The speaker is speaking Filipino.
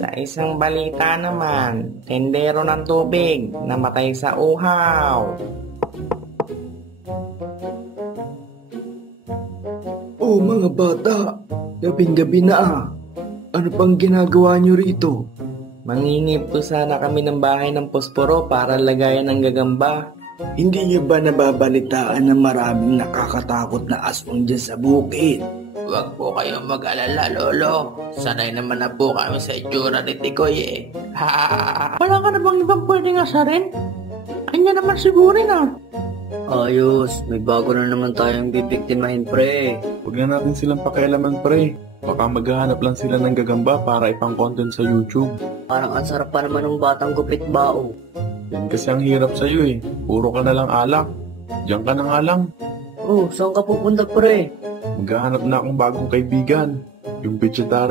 Sa isang balita naman, tendero ng tubig namatay sa uhaw. Oh mga bata, gabing-gabi na ah. Ano pang ginagawa nyo rito? Mangingip po sana kami ng bahay ng posporo para lagayan ng gagamba. Hindi nyo ba nababalitaan na maraming nakakatakot na aswang dyan sa bukid? Huwag po kayong mag-alala, Lolo. Sanay naman na po kami sa itsura ni Tikoy eh. Wala ka na bang ibang pwedeng asarin? Kanya naman sigurin ah. Ayos, may bago na naman tayong bibiktimahin, pre. Huwag na natin silang pakialaman, pre. Baka maghahanap lang sila ng gagamba para ipang content sa YouTube. Parang ang sarap pa naman ng batang gupit bao. Yan kasi ang hirap sa'yo eh. Puro ka na lang alak. Diyan ka na nga lang. Oh, saan ka pupunta, pre? Maghahanap na akong bagong kaibigan. Yung vegetarian.